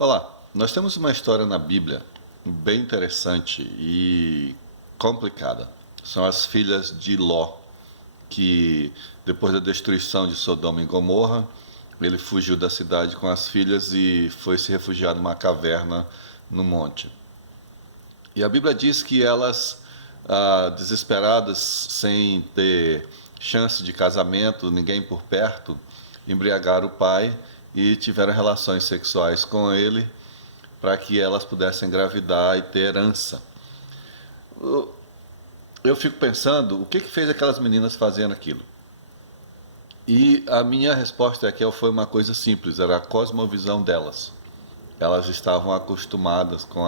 Olá, nós temos uma história na Bíblia bem interessante e complicada. São as filhas de Ló, que depois da destruição de Sodoma e Gomorra, ele fugiu da cidade com as filhas e foi se refugiar numa caverna no monte. E a Bíblia diz que elas, desesperadas, sem ter chance de casamento, ninguém por perto, embriagaram o pai e tiveram relações sexuais com ele para que elas pudessem engravidar e ter herança. Eu fico pensando o que fez aquelas meninas fazendo aquilo. E a minha resposta é que foi uma coisa simples, era a cosmovisão delas. Elas estavam acostumadas com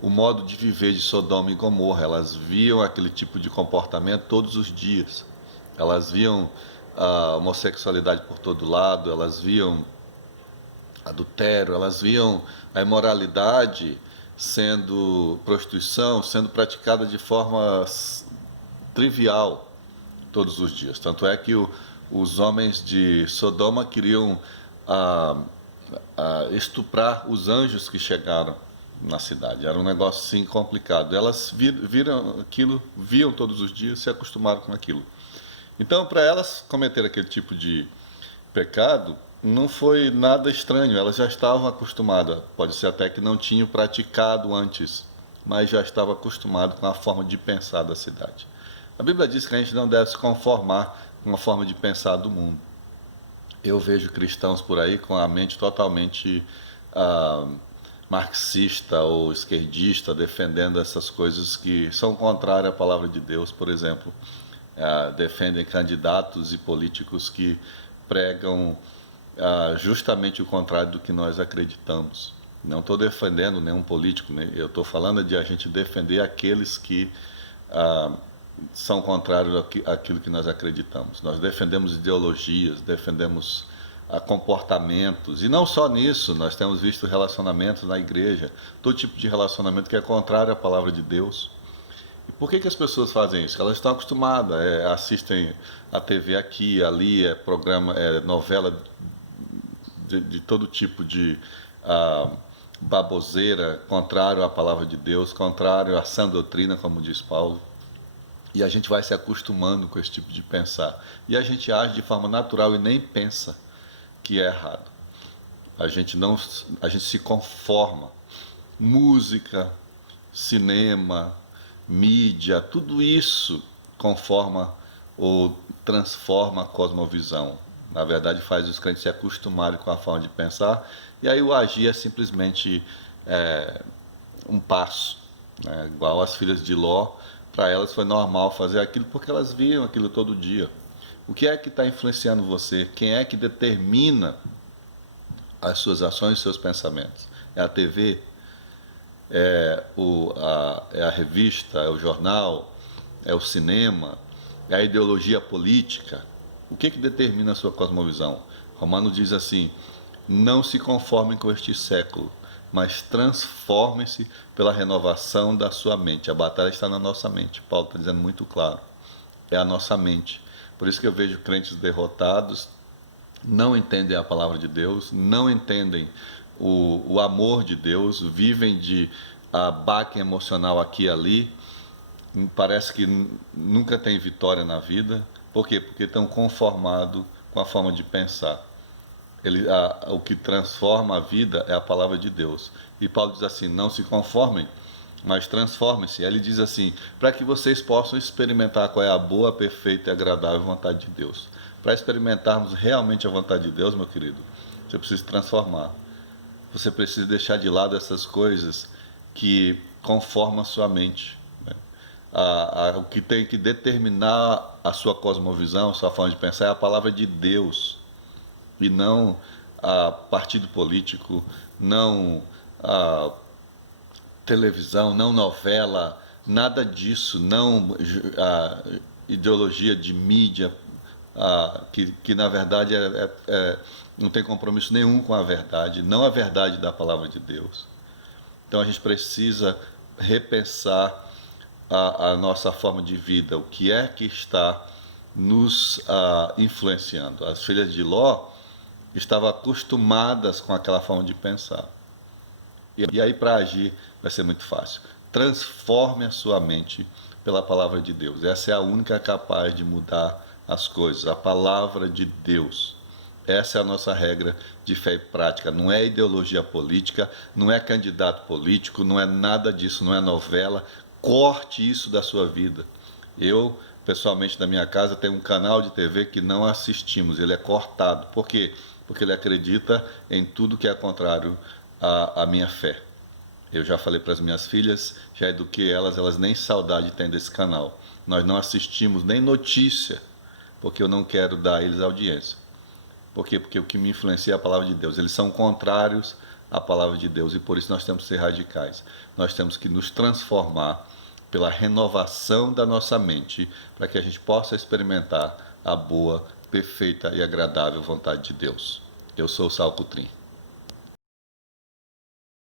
o modo de viver de Sodoma e Gomorra. Elas viam aquele tipo de comportamento todos os dias. Elas viam a homossexualidade por todo lado, elas viam adultério, elas viam a imoralidade sendo prostituição, sendo praticada de forma trivial todos os dias. Tanto é que os homens de Sodoma queriam estuprar os anjos que chegaram na cidade. Era um negócio assim complicado. Elas viram aquilo, viam todos os dias, se acostumaram com aquilo. Então, para elas cometer aquele tipo de pecado, não foi nada estranho, elas já estavam acostumadas. Pode ser até que não tinham praticado antes, mas já estavam acostumadas com a forma de pensar da cidade. A Bíblia diz que a gente não deve se conformar com a forma de pensar do mundo. Eu vejo cristãos por aí com a mente totalmente ah, marxista ou esquerdista, defendendo essas coisas que são contrárias à palavra de Deus, por exemplo. Defendem candidatos e políticos que pregam justamente o contrário do que nós acreditamos. Não estou defendendo nenhum político, né? Eu estou falando de a gente defender aqueles que são contrários àquilo que nós acreditamos. Nós defendemos ideologias, defendemos comportamentos, e não só nisso, nós temos visto relacionamentos na igreja, todo tipo de relacionamento que é contrário à palavra de Deus. E por que as pessoas fazem isso? Elas estão acostumadas, assistem a TV aqui, ali, programa, novela de todo tipo de baboseira, contrário à palavra de Deus, contrário à sã doutrina, como diz Paulo. E a gente vai se acostumando com esse tipo de pensar. E a gente age de forma natural e nem pensa que é errado. A gente se conforma. Música, cinema, mídia, tudo isso conforma ou transforma a cosmovisão. Na verdade, faz os crentes se acostumarem com a forma de pensar, e aí o agir é simplesmente um passo. Né? Igual as filhas de Ló, para elas foi normal fazer aquilo porque elas viam aquilo todo dia. O que é que está influenciando você? Quem é que determina as suas ações e seus pensamentos? É a TV? É a revista? É o jornal? É o cinema? É a ideologia política? O que determina a sua cosmovisão? Romano diz assim: não se conformem com este século, mas transformem-se pela renovação da sua mente. A batalha está na nossa mente. Paulo está dizendo muito claro. É a nossa mente. Por isso que eu vejo crentes derrotados, não entendem a palavra de Deus, não entendem o amor de Deus, vivem de baque emocional aqui e ali, parece que nunca tem vitória na vida. Por quê? Porque estão conformados com a forma de pensar. O que transforma a vida é a palavra de Deus. E Paulo diz assim: não se conformem, mas transformem-se. Ele diz assim: para que vocês possam experimentar qual é a boa, perfeita e agradável vontade de Deus. Para experimentarmos realmente a vontade de Deus, meu querido, você precisa se transformar. Você precisa deixar de lado essas coisas que conformam a sua mente. Né? O que tem que determinar a sua cosmovisão, a sua forma de pensar, é a palavra de Deus. E não partido político, não televisão, não novela, nada disso, não ideologia de mídia, que na verdade não tem compromisso nenhum com a verdade, não a verdade da palavra de Deus. Então a gente precisa repensar a nossa forma de vida, o que é que está nos influenciando. As filhas de Ló estavam acostumadas com aquela forma de pensar. E aí para agir vai ser muito fácil. Transforme a sua mente pela palavra de Deus. Essa é a única capaz de mudar as coisas. A palavra de Deus. Essa é a nossa regra de fé e prática. Não é ideologia política, não é candidato político, não é nada disso, não é novela. Corte isso da sua vida. Eu, pessoalmente, na minha casa, tenho um canal de TV que não assistimos. Ele é cortado. Por quê? Porque ele acredita em tudo que é contrário à minha fé. Eu já falei para as minhas filhas, já eduquei elas, elas nem saudade têm desse canal. Nós não assistimos nem notícia, porque eu não quero dar a eles audiência. Por quê? Porque o que me influencia é a palavra de Deus. Eles são contrários à palavra de Deus e por isso nós temos que ser radicais. Nós temos que nos transformar pela renovação da nossa mente para que a gente possa experimentar a boa, perfeita e agradável vontade de Deus. Eu sou o Sal Cutrim.